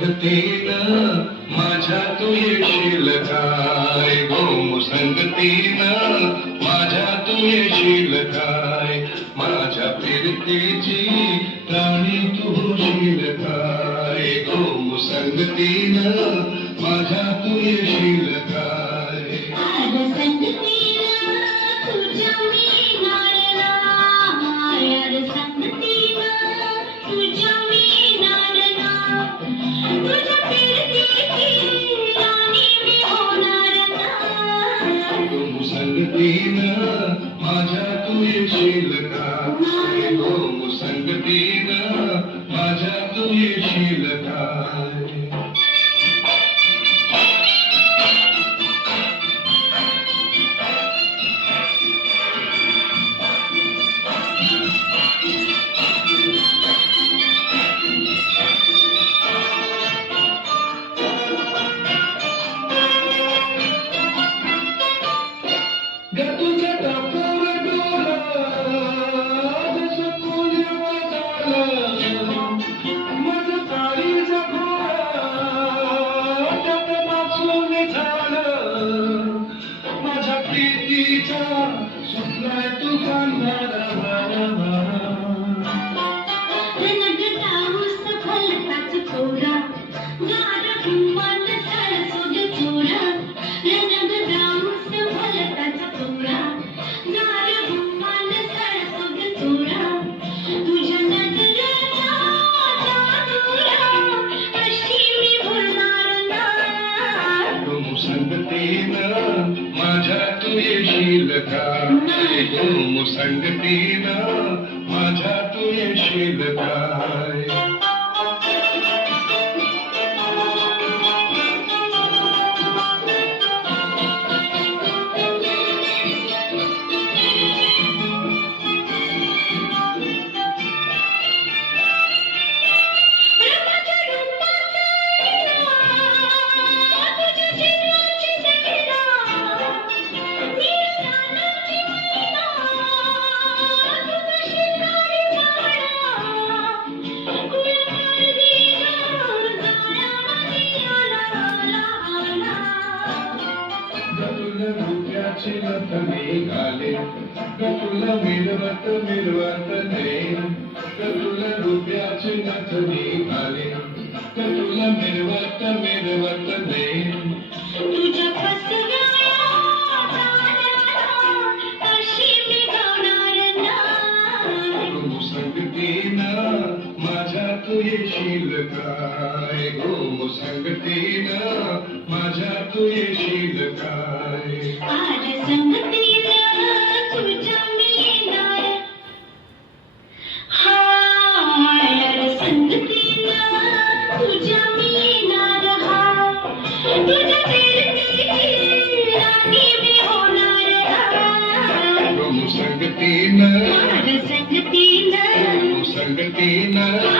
संगतीनं माझ्या तू येशील काय गो संगतीनं माझ्या तू येशील काय माझ्या फिरतीची राणी तू होशील काय गो संगतीनं माझ्या तू येशील काय संगतीनं माझ्या तू येशील काय गो संगतीनं माझ्या तू येशील काय संगतीनं माझ्या तू येशील काय गो संगतीनं माझ्या तू येशील काय निघाले तुला मिरवत मिरवत नाही तुला रुपयाचे नथ निघाले तुला मिरवत मिरवत नाही तुझ्या अशी मी गाणार नाही संगतीनं माझ्या तू येशील काय गो संगतीनं माझ्या तू येशील काय संगतीनं